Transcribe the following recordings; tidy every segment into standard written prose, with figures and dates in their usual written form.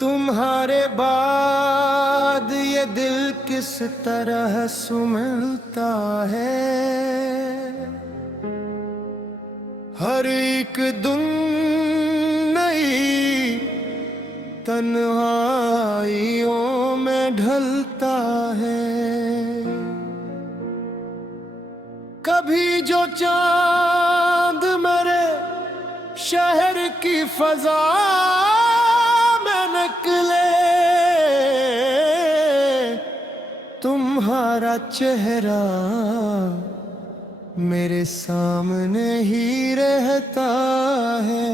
तुम्हारे बाद ये दिल किस तरह सुमिलता है। हर एक दिन नई तन्हाइयों में ढलता है। कभी जो चांद मेरे शहर की फजा में निकले, तुम्हारा चेहरा मेरे सामने ही रहता है।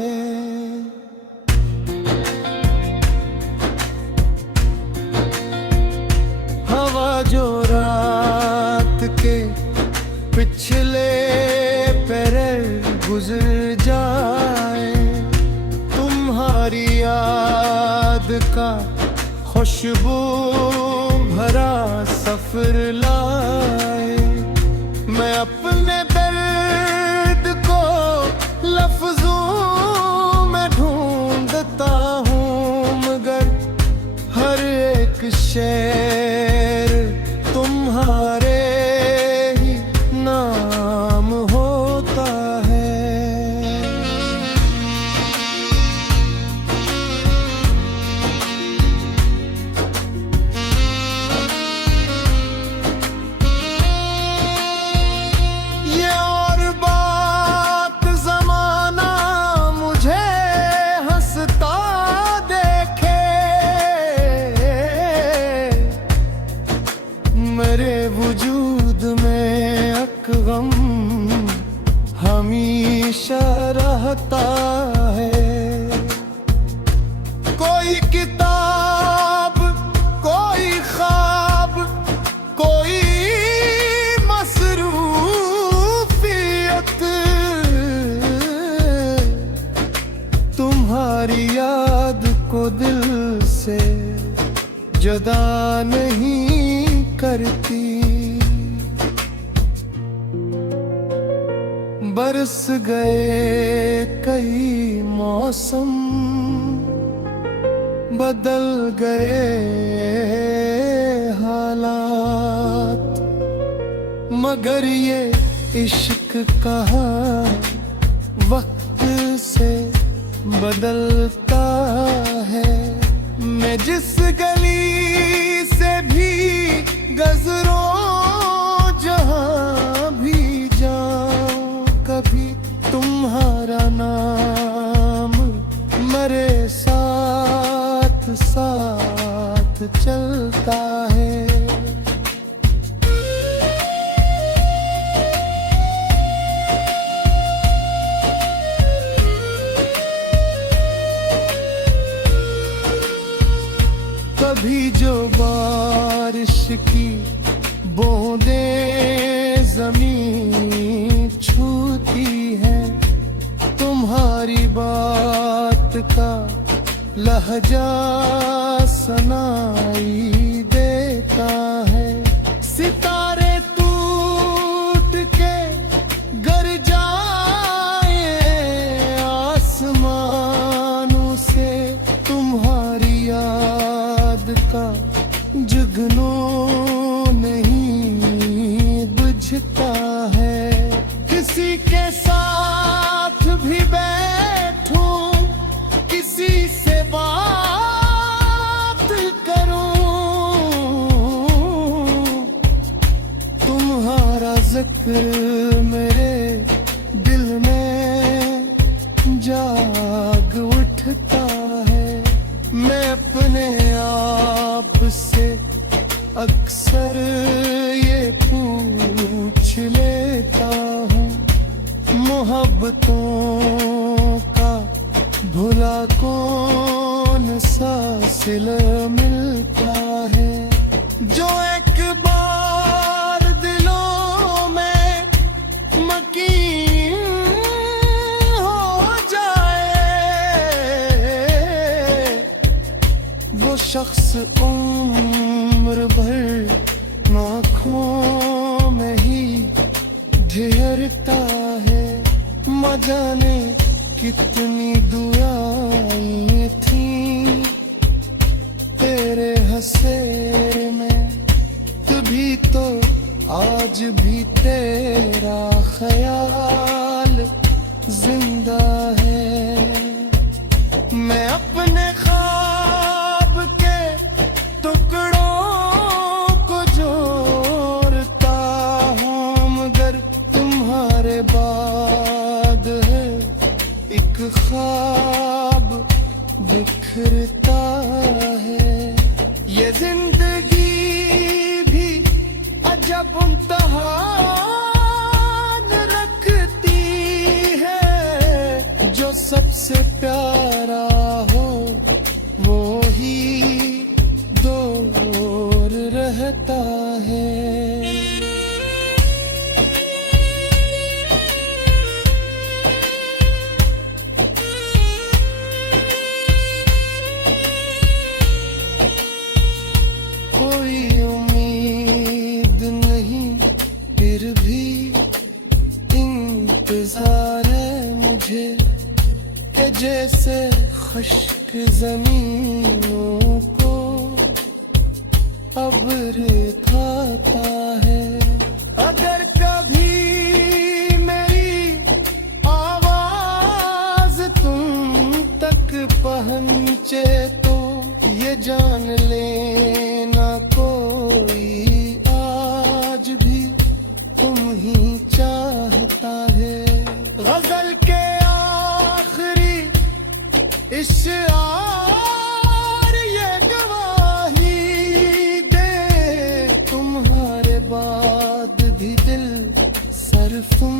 हवा जो रात के पिछले पैर गुजर जाए, तुम्हारी याद का खुशबू भरा सफर लाए। मैं अपने दर्द को लफ्जों में ढूंढता हूँ, मगर हर एक शेर तुम्हारे ही नाम होता है। ये और बात ज़माना मुझे हंसता देखे, मेरे वजूद में एक गम हमेशा रहता है। कोई किताब, कोई ख्वाब, कोई मसरूफियत, तुम्हारी याद को दिल से जुदा नहीं करती। बरस गए कई मौसम, बदल गए हालात, मगर ये इश्क कहाँ वक्त से बदलता है। मैं जिस गली से भी गुजरूं, जहाँ भी जाऊं, कभी तुम्हारा नाम मेरे साथ साथ चलता है। कभी जो बारिश की बूंदें ज़मीन छूती है, तुम्हारी बात का लहजा सुनाई देता है। सितारे टूट के गिर जाए आसमानों से, तुम्हारी याद का जुगनू नहीं बुझता है। किसी के साथ भी बैठूं, किसी से बात करूं, तुम्हारा जिक्र मेरे दिल में जाग उठता है। मैं अपने आप से अक्सर ये पूछ लेता हूँ, मोहब्बतों का भुला कौन सा सिला मिलता है। जो एक बार दिलों में मकीन हो जाए, वो शख्स उम्र भर आँखों में ही ठहरता है। न जाने कितनी दुआएं थी तेरे हंसे में, तभी तो आज भी तेरा ख्याल जिंदा है। मैं अपने ख्वाब के टुकड़ों को जोड़ता हूँ, मगर तुम्हारे बाद है एक ख्वाब बिखरता है। ये जिंदगी भी अजब इम्तिहान रखती है, जो सबसे प्यारा हो वो ही दूर रहता है। कोई उम्मीद नहीं फिर भी इंतजार है मुझे, कि जैसे खुश्क जमीनों को अब्र खाता है। अगर कभी मेरी आवाज तुम तक पहुंचे तो ये जान लेना कोई आज भी तुम ही चाहता है। गजल के आखिरी इश्आर ये गवाही दे, तुम्हारे बाद भी दिल सरसुम